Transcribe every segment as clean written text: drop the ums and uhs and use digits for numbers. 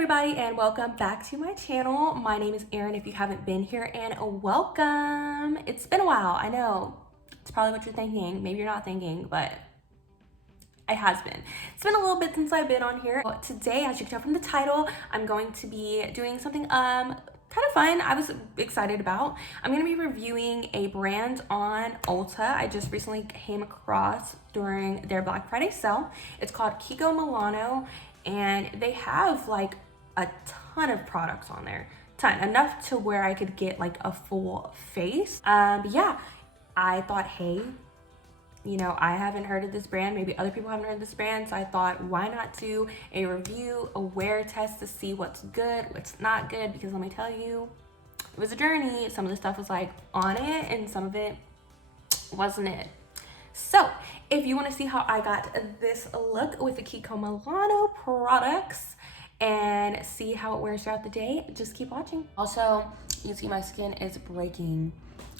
everybody, and welcome back to my channel. My name is Erin if you haven't been here, and welcome. It's been a while. I know it's probably what you're thinking. Maybe you're not thinking, but it has been. It's been a little bit since I've been on here. Today, as you can tell from the title, I'm going to be doing something kind of fun. I was excited about. I'm going to be reviewing a brand on Ulta. I just recently came across during their Black Friday sale. It's called Kiko Milano, and they have like a ton of products on there. Enough to where I could get like a full face. But yeah, I thought, hey, you know, I haven't heard of this brand, maybe other people haven't heard of this brand, so I thought, why not do a review, a wear test to see what's good, what's not good, because let me tell you, it was a journey. Some of the stuff was like on it, and some of it wasn't it. So, if you want to see how I got this look with the Kiko Milano products and see how it wears throughout the day, just keep watching. Also, you see my skin is breaking,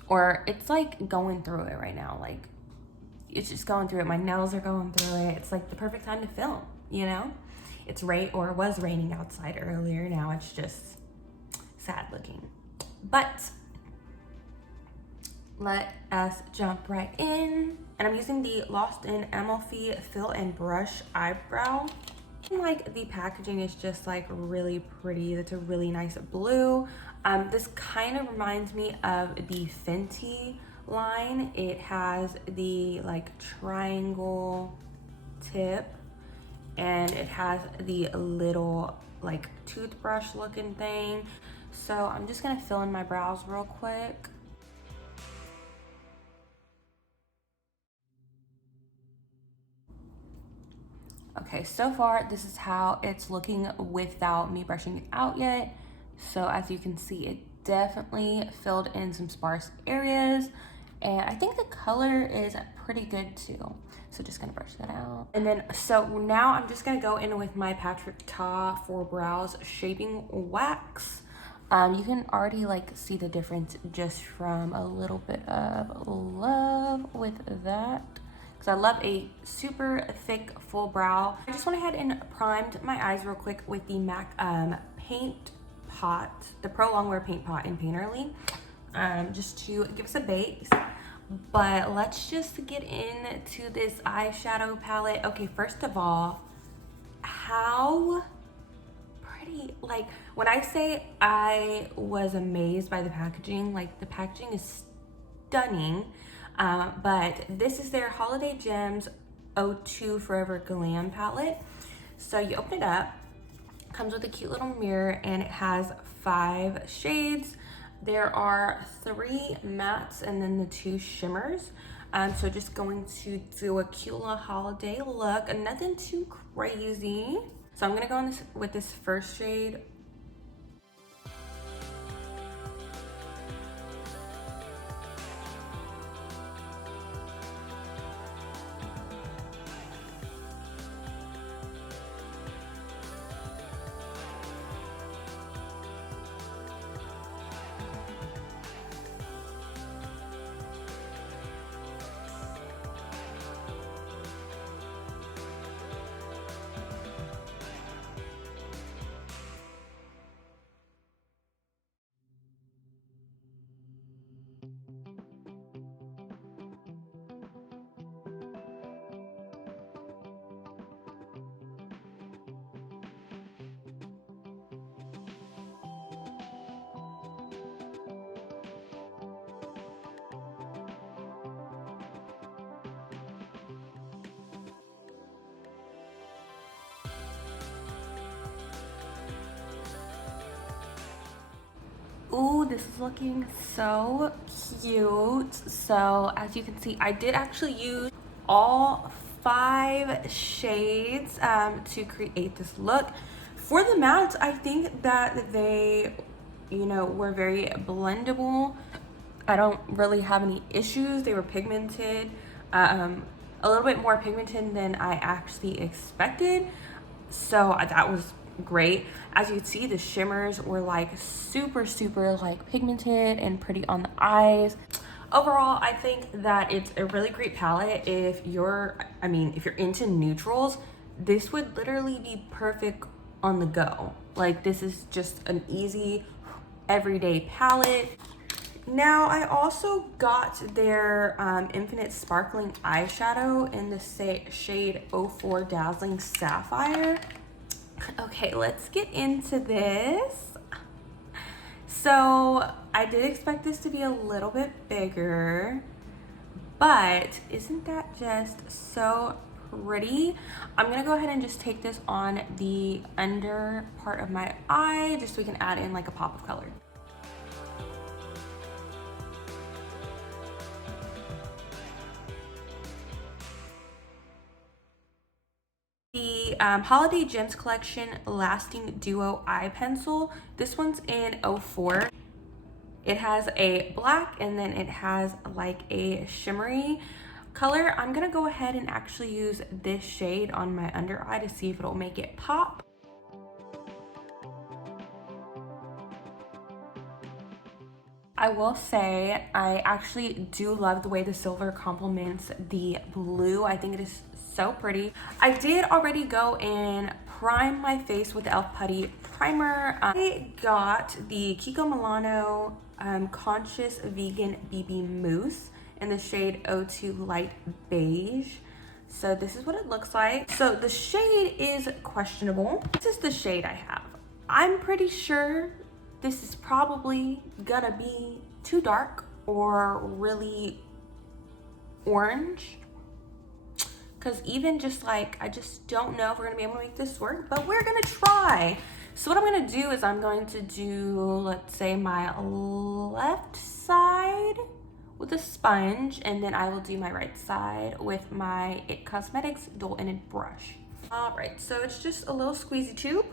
or it's like going through it right now, like it's just going through it. My nails are going through it. It's like the perfect time to film, you know? It's was raining outside earlier. Now it's just sad looking. But let us jump right in. And I'm using the Lawson Amalfi Fill and Brush Eyebrow. Like the packaging is just like really pretty. It's a really nice blue. This kind of reminds me of the Fenty line. It has the like triangle tip, and it has the little like toothbrush looking thing. So I'm just gonna fill in my brows real quick. Okay, so far this is how it's looking without me brushing it out yet. So as you can see, it definitely filled in some sparse areas, and I think the color is pretty good too. So just gonna brush that out. And then, so now I'm just gonna go in with my Patrick Ta for Brows Shaping Wax. You can already like see the difference just from a little bit of love with that, because I love a super thick full brow. I just went ahead and primed my eyes real quick with the MAC Paint Pot, the Pro Longwear Paint Pot in Painterly, just to give us a base. But let's just get into this eyeshadow palette. Okay, first of all, how pretty. Like, when I say I was amazed by the packaging, like the packaging is stunning. But this is their Holiday Gems 02 Forever Glam palette. So you open it up, comes with a cute little mirror, and it has 5 shades. There are 3 mattes and then the 2 shimmers. So just going to do a cute little holiday look, nothing too crazy. So I'm gonna go in with this first shade. Ooh, this is looking so cute. So as you can see, I did actually use all 5 shades to create this look. For the mattes, I think that they, you know, were very blendable. I don't really have any issues. They were pigmented, a little bit more pigmented than I actually expected. So that was great. As you can see, the shimmers were like super like pigmented and pretty on the eyes. Overall, I think that it's a really great palette if you're into neutrals. This would literally be perfect on the go. Like, this is just an easy everyday palette. Now, I also got their Infinite Sparkling Eyeshadow in the shade 04 Dazzling Sapphire. Okay, let's get into this. So, I did expect this to be a little bit bigger, but isn't that just so pretty? I'm gonna go ahead and just take this on the under part of my eye, just so we can add in like a pop of color. The Holiday Gems Collection Lasting Duo Eye Pencil. This one's in 04. It has a black and then it has like a shimmery color. I'm gonna go ahead and actually use this shade on my under eye to see if it'll make it pop. I will say I actually do love the way the silver complements the blue. I think it is so pretty. I did already go and prime my face with the e.l.f. Putty Primer. I got the Kiko Milano Conscious Vegan BB Mousse in the shade 02 Light Beige. So this is what it looks like. So the shade is questionable. This is the shade I have. I'm pretty sure this is probably gonna be too dark or really orange. Because even just like, I just don't know if we're gonna be able to make this work, but we're gonna try. So what I'm gonna do is I'm going to do, let's say, my left side with a sponge, and then I will do my right side with my IT Cosmetics dual-ended brush. All right, so it's just a little squeezy tube.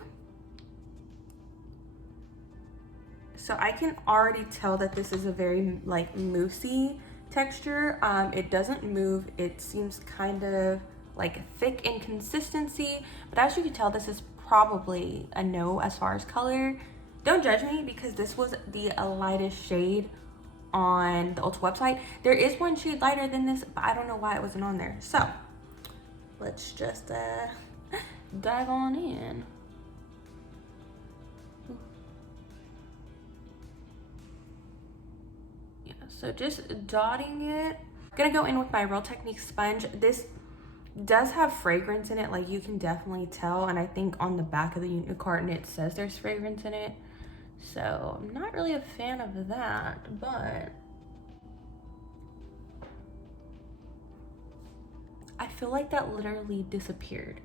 So I can already tell that this is a very like moussey texture. It doesn't move. It seems kind of like thick in consistency, but as you can tell, this is probably a no as far as color. Don't judge me because this was the lightest shade on the Ulta website. There is one shade lighter than this, but I don't know why it wasn't on there. So let's just dive on in. So just dotting it. I'm gonna go in with my Real Technique sponge. This does have fragrance in it, like you can definitely tell, and I think on the back of the unit carton it says there's fragrance in it. So I'm not really a fan of that, but I feel like that literally disappeared.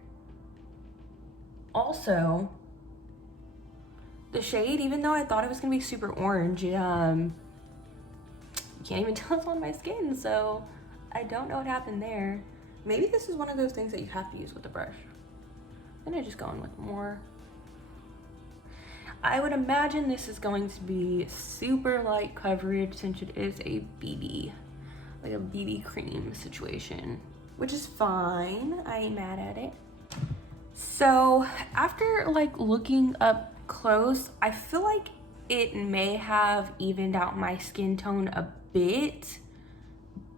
Also, the shade, even though I thought it was gonna be super orange, you can't even tell it's on my skin, so I don't know what happened there. Maybe this is one of those things that you have to use with a brush. I'm gonna just go in with more. I would imagine this is going to be super light coverage since it is a BB, like a BB cream situation, which is fine. I ain't mad at it. So after like looking up close, I feel like it may have evened out my skin tone a bit,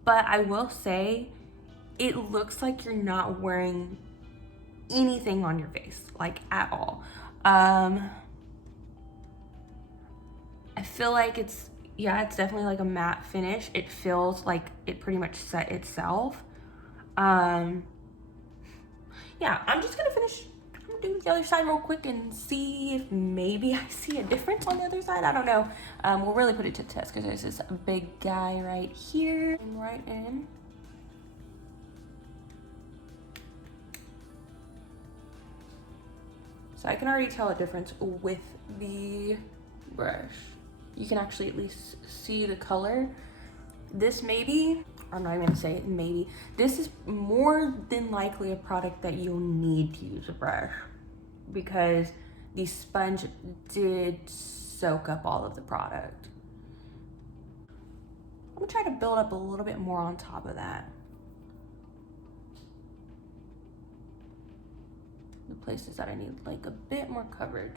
but I will say it looks like you're not wearing anything on your face, like at all. I feel like it's definitely like a matte finish. It feels like it pretty much set itself. Yeah, I'm just gonna finish. I'm gonna do the other side real quick and see if maybe I see a difference on the other side. I don't know. We'll really put it to the test because there's this big guy right here and right in. So I can already tell a difference with the brush. You can actually at least see the color. This maybe, I'm not even gonna say it, maybe. This is more than likely a product that you'll need to use a brush because the sponge did soak up all of the product. I'm gonna try to build up a little bit more on top of that. The places that I need like a bit more coverage.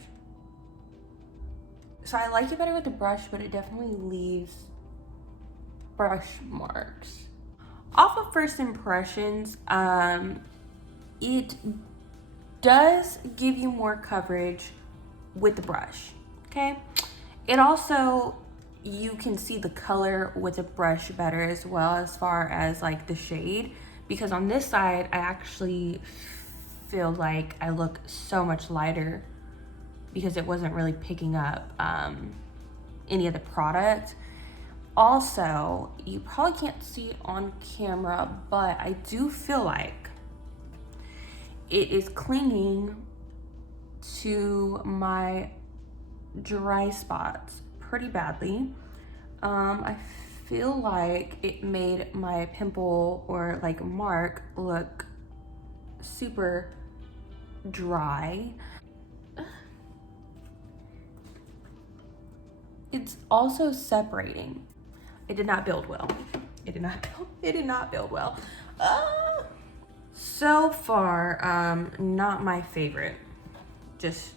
So I like it better with the brush, but it definitely leaves brush marks. Off of first impressions, it does give you more coverage with the brush, okay? It also, you can see the color with the brush better as well, as far as like the shade, because on this side I actually feel like I look so much lighter because it wasn't really picking up any of the product. Also, you probably can't see it on camera, but I do feel like it is clinging to my dry spots pretty badly. I feel like it made my pimple or like mark look super dry. It's also separating. It did not build well. It did not build well. So far, not my favorite. Just,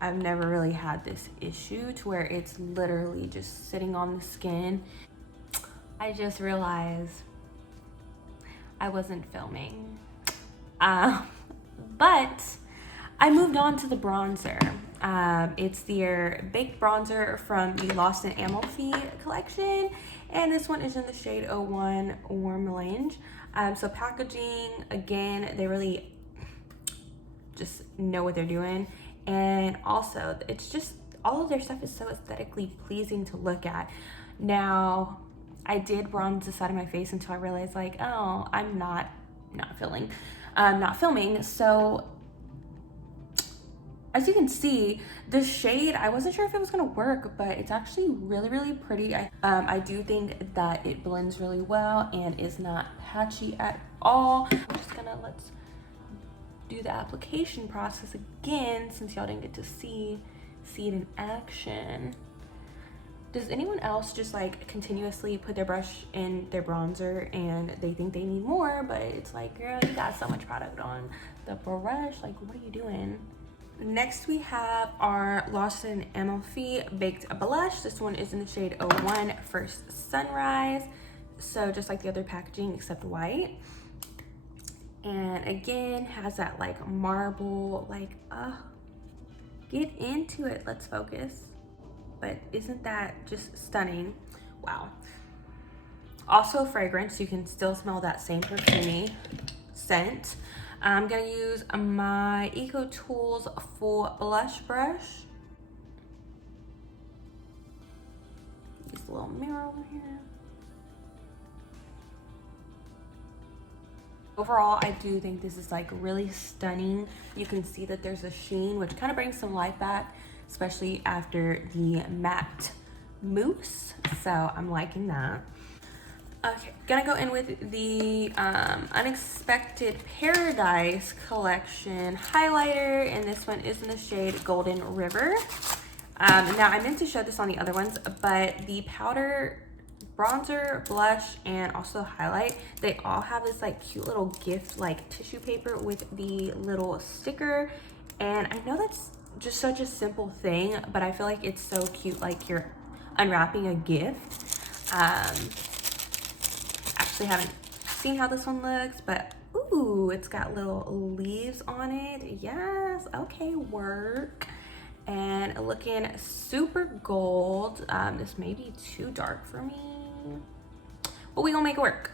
I've never really had this issue to where it's literally just sitting on the skin. I just realized I wasn't filming. But I moved on to the bronzer. It's their baked bronzer from the Lawson Amalfi collection, and this one is in the shade 01 Warm Melange. So packaging, again, they really just know what they're doing, and also it's just, all of their stuff is so aesthetically pleasing to look at. Now, I did bronze the side of my face until I realized, like, oh, I'm not filming. So as you can see, the shade, I wasn't sure if it was gonna work, but it's actually really, really pretty. I do think that it blends really well and is not patchy at all. I'm just gonna, let's do the application process again, since y'all didn't get to see it in action. Does anyone else just like continuously put their brush in their bronzer and they think they need more, but it's like, girl, you got so much product on the brush, like what are you doing? Next we have our Lawson Amalfi Baked Blush. This one is in the shade 01 First Sunrise. So just like the other packaging except white. And again, has that like marble, like, get into it, let's focus. But isn't that just stunning? Wow. Also fragrance, you can still smell that same perfumey scent. I'm gonna use my Eco Tools Full Blush Brush. Use a little mirror over here. Overall, I do think this is like really stunning. You can see that there's a sheen, which kind of brings some life back, especially after the matte mousse. So I'm liking that. Okay, gonna go in with the Unexpected Paradise collection highlighter, and this one is in the shade Golden River. Now I meant to show this on the other ones, but the powder, bronzer, blush, and also highlight, they all have this like cute little gift like tissue paper with the little sticker. And I know that's just such a simple thing, but I feel like it's so cute, like you're unwrapping a gift. Actually haven't seen how this one looks, but ooh, it's got little leaves on it. Yes, okay, work. And looking super gold. This may be too dark for me, but we gonna make it work.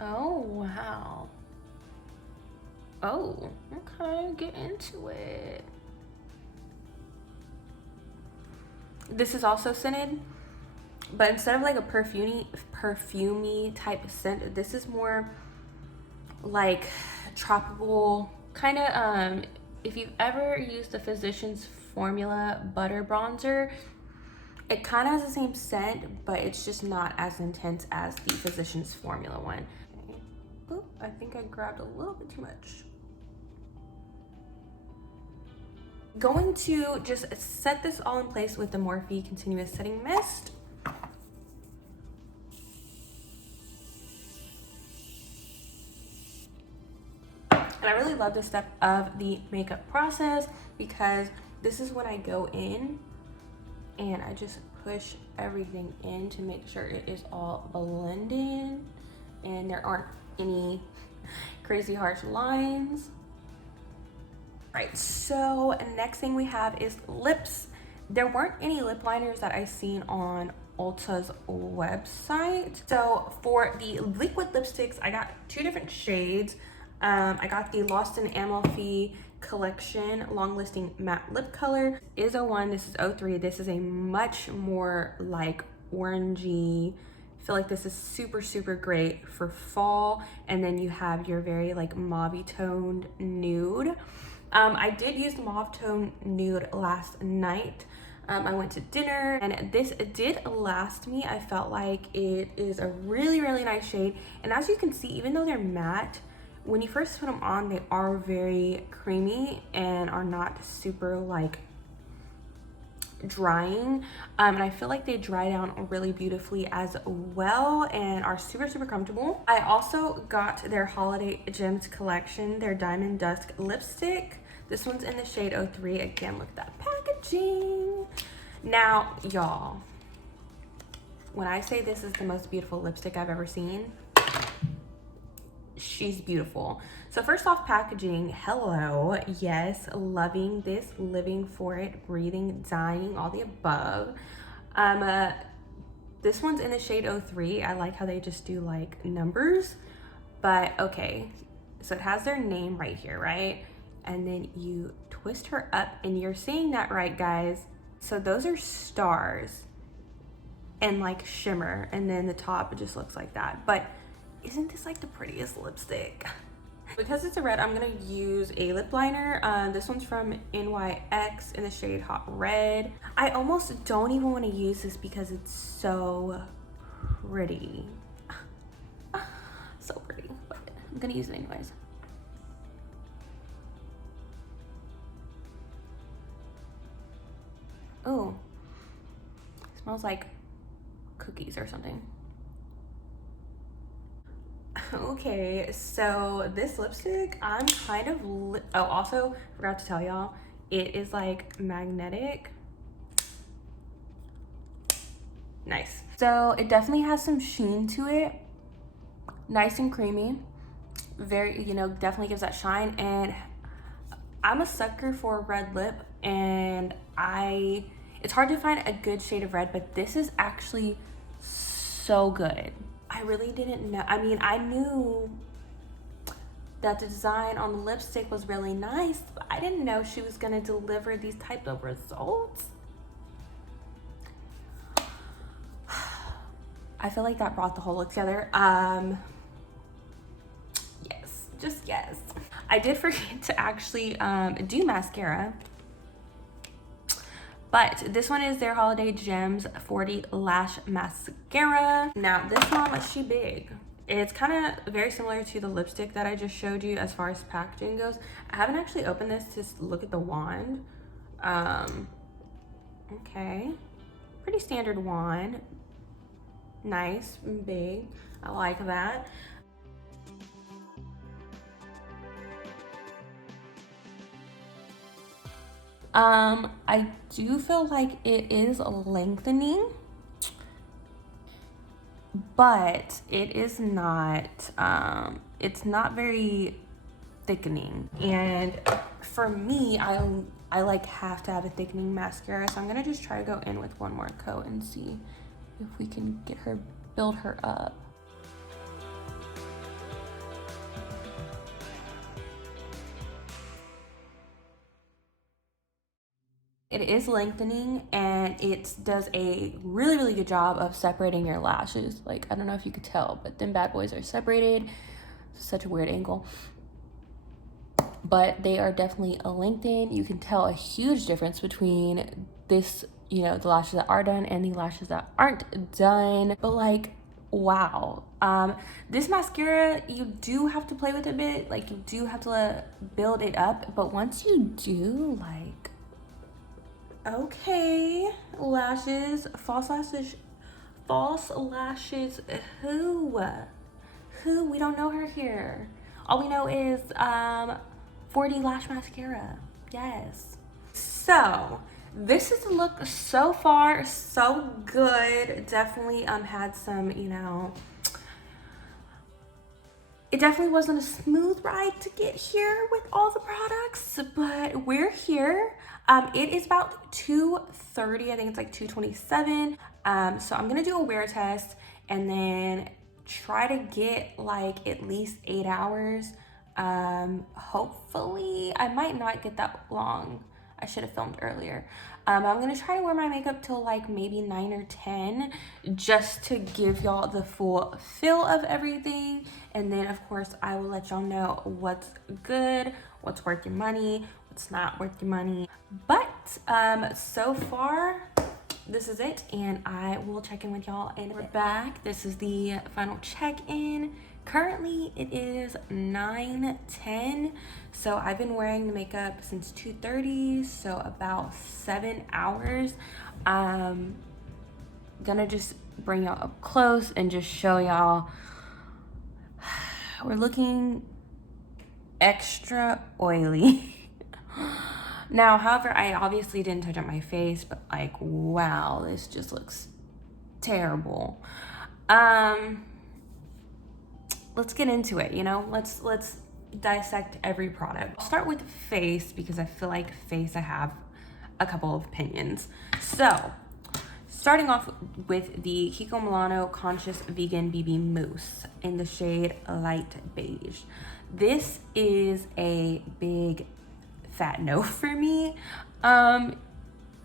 Oh, wow. Oh, okay, get into it. This is also scented, but instead of like a perfumey type of scent, this is more like tropical kind of. If you've ever used the Physicians Formula butter bronzer, it kind of has the same scent, but it's just not as intense as the Physicians Formula one. Okay. Oop, I think I grabbed a little bit too much. Going to just set this all in place with the Morphe Continuous Setting Mist. And I really love this step of the makeup process because this is when I go in and I just push everything in to make sure it is all blended and there aren't any crazy harsh lines. Right, so next thing we have is lips. There weren't any lip liners that I seen on Ulta's website. So for the liquid lipsticks, I got two different shades. I got the Lawson Amalfi collection long listing matte lip color. Is 01, this is 03. This is a much more like orangey. I feel like this is super great for fall. And then you have your very like mauve toned nude. I did use the mauve tone nude last night. I went to dinner and this did last me. I felt like it is a really nice shade. And as you can see, even though they're matte, when you first put them on, they are very creamy and are not super like drying. And I feel like they dry down really beautifully as well and are super comfortable. I also got their Holiday Gems collection, their Diamond Dusk lipstick. This one's in the shade 03. Again, look at that packaging. Now, y'all, when I say this is the most beautiful lipstick I've ever seen, she's beautiful. So first off, packaging, hello, yes, loving this, living for it, breathing, dying, all the above. This one's in the shade 03. I like how they just do like numbers, but okay, so it has their name right here, right? And then you twist her up, and you're seeing that right, guys? So those are stars and like shimmer, and then the top just looks like that. But isn't this like the prettiest lipstick? Because it's a red, I'm gonna use a lip liner. This one's from NYX in the shade Hot Red. I almost don't even want to use this because it's so pretty. So pretty, but I'm gonna use it anyways. Oh, smells like cookies or something. Okay, so this lipstick, I'm kind of oh, also forgot to tell y'all, it is like magnetic. Nice. So it definitely has some sheen to it. Nice and creamy. Very, you know, definitely gives that shine. And I'm a sucker for a red lip, and it's hard to find a good shade of red, but this is actually so good. I really didn't know. I mean, I knew that the design on the lipstick was really nice, but I didn't know she was gonna deliver these types of results. I feel like that brought the whole look together. Yes, just yes. I did forget to actually do mascara. But this one is their Holiday Gems 40 Lash Mascara. Now, this one, she big. It's kind of very similar to the lipstick that I just showed you as far as packaging goes. I haven't actually opened this to look at the wand. Okay. Pretty standard wand. Nice, big. I like that. I do feel like it is lengthening, but it is not, it's not very thickening. And for me, I like have to have a thickening mascara, so I'm gonna just try to go in with one more coat and see if we can get her, build her up. It is lengthening, and it does a really good job of separating your lashes. Like, I don't know if you could tell, but them bad boys are separated. Such a weird angle. But they are definitely a lengthen. You can tell a huge difference between this, you know, the lashes that are done and the lashes that aren't done. But like, wow. This mascara, you do have to play with it a bit. Like, you do have to build it up. But once you do, like, okay, lashes, false lashes, who, we don't know her here. All we know is 40 lash mascara, yes. So this is the look so far, so good. Definitely had some, you know, It definitely wasn't a smooth ride to get here with all the products, but we're here. It is about 2:30, I think it's like 2:27. So I'm gonna do a wear test and then try to get like at least 8 hours. Hopefully, I might not get that long. I should have filmed earlier. I'm gonna try to wear my makeup till like maybe 9 or 10 just to give y'all the full feel of everything. And then of course I will let y'all know what's good, what's worth your money, what's not worth your money. But so far this is it, and I will check in with y'all and we're back. This is the final check-in. Currently it is 9:10, so I've been wearing the makeup since 2:30, so about 7 hours. Gonna just bring y'all up close and just show y'all we're looking extra oily. Now, however, I obviously didn't touch up my face, but like, wow, this just looks terrible. Let's get into it, you know? Let's dissect every product. I'll start with face because I feel like face I have a couple of opinions. So, starting off with the Kiko Milano Conscious Vegan BB Mousse in the shade Light Beige. This is a big fat no for me.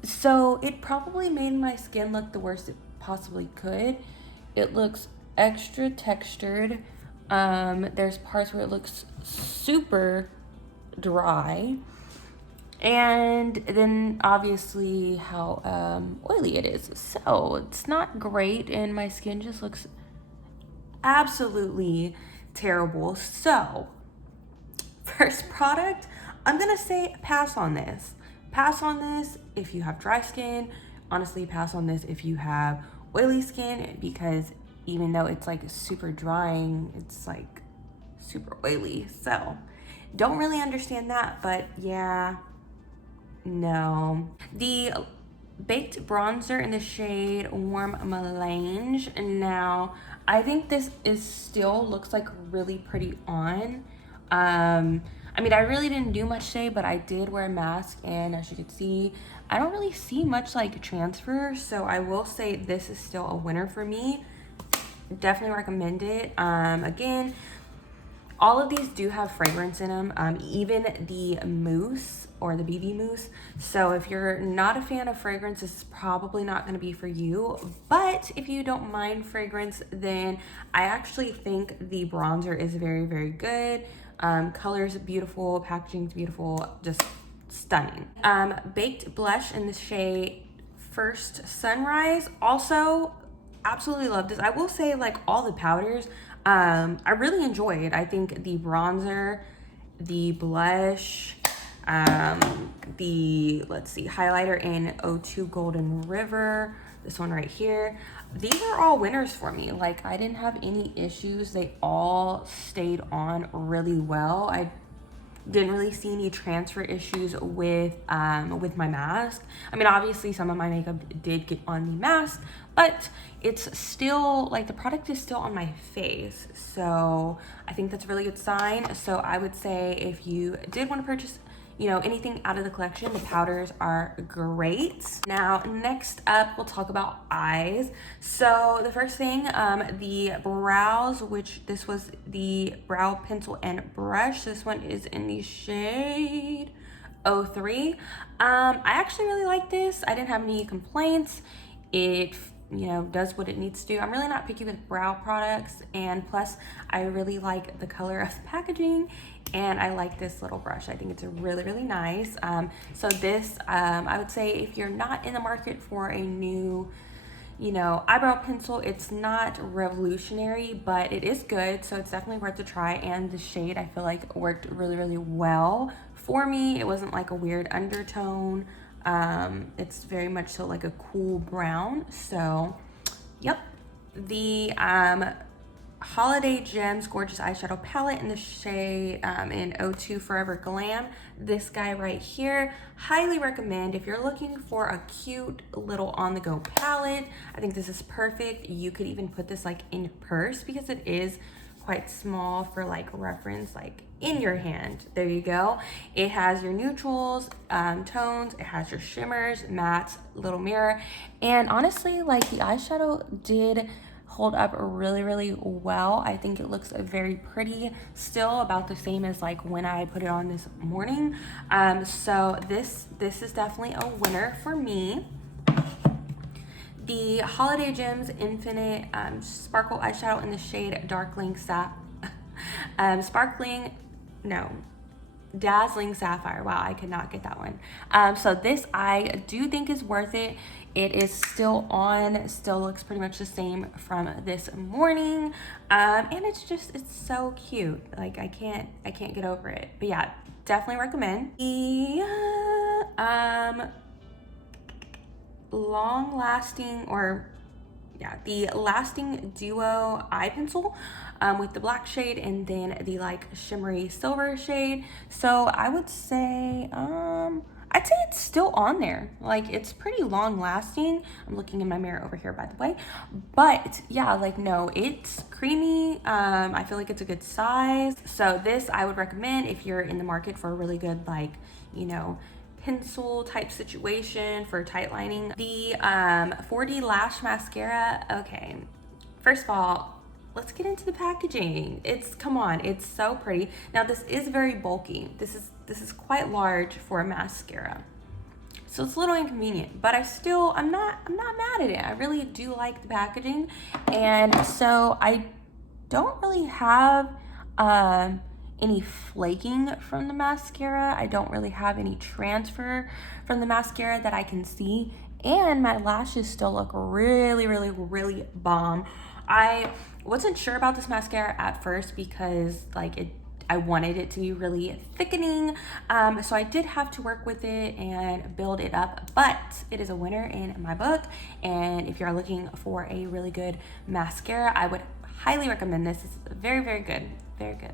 So it probably made my skin look the worst it possibly could. It looks extra textured. There's parts where it looks super dry. And then obviously how oily it is. So it's not great and my skin just looks absolutely terrible. So first product, I'm gonna say pass on this. Pass on this if you have dry skin. Honestly, pass on this if you have oily skin, because even though it's like super drying, it's like super oily. So don't really understand that, but yeah, no. The baked bronzer in the shade Warm Melange. Now, I think this is still looks like really pretty on. I mean, I really didn't do much today, but I did wear a mask, and as you can see, I don't really see much like transfer, so I will say this is still a winner for me. Definitely recommend it. Again, all of these do have fragrance in them, even the mousse or the BB mousse. So if you're not a fan of fragrance, this is probably not going to be for you. But if you don't mind fragrance, then I actually think the bronzer is very, very good. Colors beautiful, packaging's beautiful, just stunning. Baked blush in the shade First Sunrise. Also, absolutely love this. I will say, like, all the powders, I really enjoyed. I think the bronzer, the blush, the, let's see, highlighter in O2 Golden River, this one right here. These are all winners for me. Like, I didn't have any issues. They all stayed on really well. I didn't really see any transfer issues with my mask. I mean, obviously some of my makeup did get on the mask, but it's still like the product is still on my face. So I think that's a really good sign. So I would say if you did want to purchase, you know, anything out of the collection, the powders are great. Now, next up, we'll talk about eyes. So the first thing, the brows, which this was the brow pencil and brush. This one is in the shade 03. I actually really like this. I didn't have any complaints. It, you know, does what it needs to. I'm really not picky with brow products, and plus I really like the color of the packaging, and I like this little brush. I think it's a really, really nice. So this, I would say if you're not in the market for a new, you know, eyebrow pencil, it's not revolutionary, but it is good, so it's definitely worth a try. And the shade I feel like worked really, really well for me. It wasn't like a weird undertone. It's very much so like a cool brown. So yep, the Holiday Gems Gorgeous Eyeshadow Palette in the shade in O2 Forever Glam. This guy right here, highly recommend if you're looking for a cute little on-the-go palette. I think this is perfect. You could even put this like in your purse because it is quite small for like reference, like in your hand. There you go. It has your neutrals, tones, it has your shimmers, mattes, little mirror, and honestly, like the eyeshadow did hold up really well. I think it looks very pretty, still about the same as like when I put it on this morning. So this is definitely a winner for me. The Holiday Gems Infinite Sparkle Eyeshadow in the shade Dazzling Sapphire. Wow, I could not get that one. So this I do think is worth it. It is still on, still looks pretty much the same from this morning. And it's so cute. Like I can't get over it. But yeah, definitely recommend. The the Lasting Duo eye pencil with the black shade and then the like shimmery silver shade. So I would say I'd say it's still on there. Like it's pretty long lasting. I'm looking in my mirror over here, by the way. But yeah, like no, it's creamy. I feel like it's a good size. So this I would recommend if you're in the market for a really good, like, you know, pencil type situation for tight lining. The 4D Lash Mascara. Okay, first of all, let's get into the packaging. Come on, it's so pretty. Now this is very bulky. This is quite large for a mascara, so it's a little inconvenient, but I'm not mad at it. I really do like the packaging, and so I don't really have any flaking from the mascara. I don't really have any transfer from the mascara that I can see, and my lashes still look really bomb. I wasn't sure about this mascara at first because like I wanted it to be really thickening, so I did have to work with it and build it up, but it is a winner in my book. And if you're looking for a really good mascara, I would highly recommend this. It's very good, very good.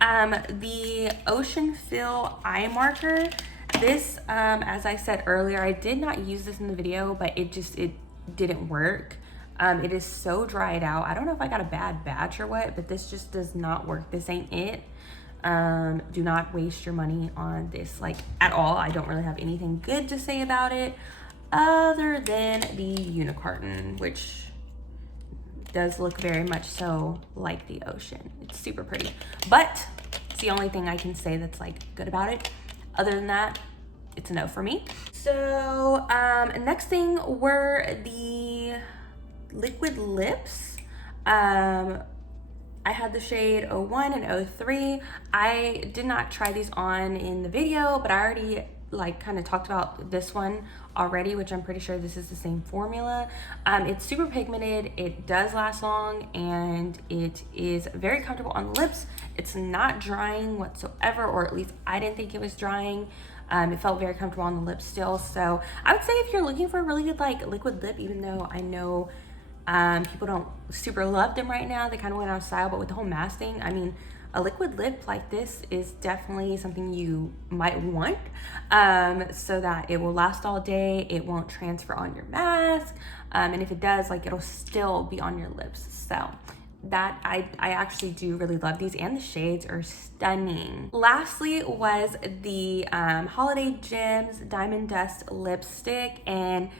The Ocean Fill eye marker. This, as I said earlier, I did not use this in the video, but it didn't work. It is so dried out. I don't know if I got a bad batch or what, but this just does not work. This ain't it. Do not waste your money on this, like, at all. I don't really have anything good to say about it other than the unicorn, which does look very much so like the ocean. It's super pretty, but it's the only thing I can say that's like good about it. Other than that, it's a no for me. So next thing were the liquid lips. I had the shade 01 and 03. I did not try these on in the video, but I already like kind of talked about this one already, which I'm pretty sure this is the same formula. It's super pigmented, it does last long, and it is very comfortable on the lips. It's not drying whatsoever, or at least I didn't think it was drying. It felt very comfortable on the lips still. So I would say if you're looking for a really good like liquid lip, even though I know people don't super love them right now, they kind of went out of style, but with the whole mask thing, I mean, a liquid lip like this is definitely something you might want, so that it will last all day, it won't transfer on your mask, and if it does, like, it'll still be on your lips. So that I actually do really love these, and the shades are stunning. Lastly was the Holiday Gems Diamond Dust lipstick, and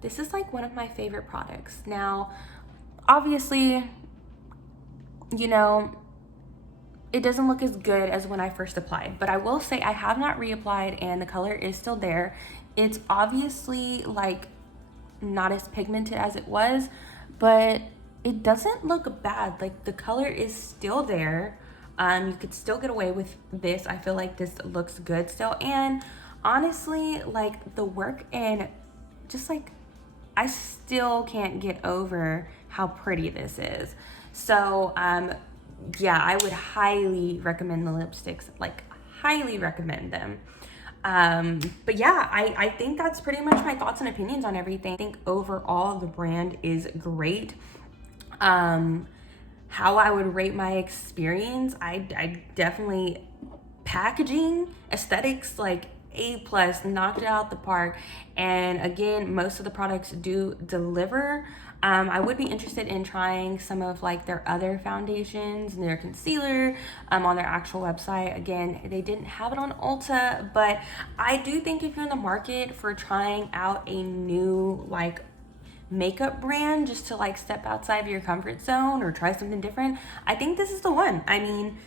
this is like one of my favorite products. Now, obviously, you know, it doesn't look as good as when I first applied, but I will say I have not reapplied and the color is still there. It's obviously like not as pigmented as it was, but it doesn't look bad. Like the color is still there. You could still get away with this. I feel like this looks good still. And honestly, like the work and just like, I still can't get over how pretty this is. So yeah, I would highly recommend the lipsticks, like highly recommend them. But yeah, I think that's pretty much my thoughts and opinions on everything. I think overall the brand is great. How I would rate my experience, I definitely, packaging, aesthetics, like A+, knocked it out the park. And again, most of the products do deliver. I would be interested in trying some of like their other foundations and their concealer on their actual website. Again, they didn't have it on Ulta, but I do think if you're in the market for trying out a new like makeup brand just to like step outside of your comfort zone or try something different, I think this is the one. I mean,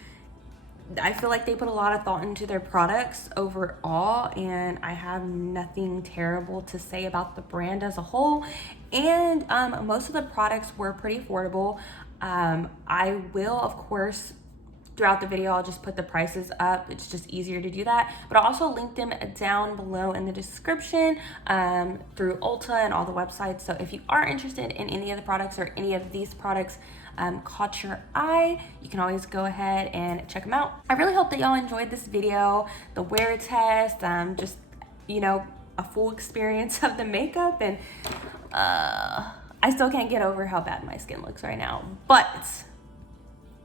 I feel like they put a lot of thought into their products overall, and I have nothing terrible to say about the brand as a whole. And most of the products were pretty affordable. I will, of course, throughout the video, I'll just put the prices up. It's just easier to do that. But I'll also link them down below in the description through Ulta and all the websites. So if you are interested in any of the products or any of these products caught your eye, you can always go ahead and check them out. I really hope that y'all enjoyed this video, the wear test, just, you know, a full experience of the makeup. And I still can't get over how bad my skin looks right now. But,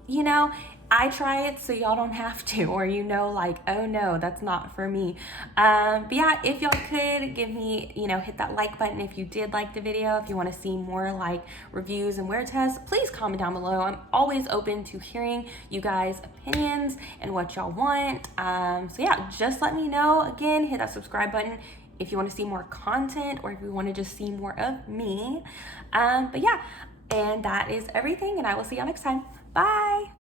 you know, I try it so y'all don't have to, or you know, like, oh no, that's not for me. But yeah, if y'all could give me, you know, hit that like button if you did like the video. If you want to see more like reviews and wear tests, please comment down below. I'm always open to hearing you guys' opinions and what y'all want. So yeah, just let me know. Again, hit that subscribe button if you want to see more content, or if you want to just see more of me. But yeah, and that is everything, and I will see y'all next time. Bye.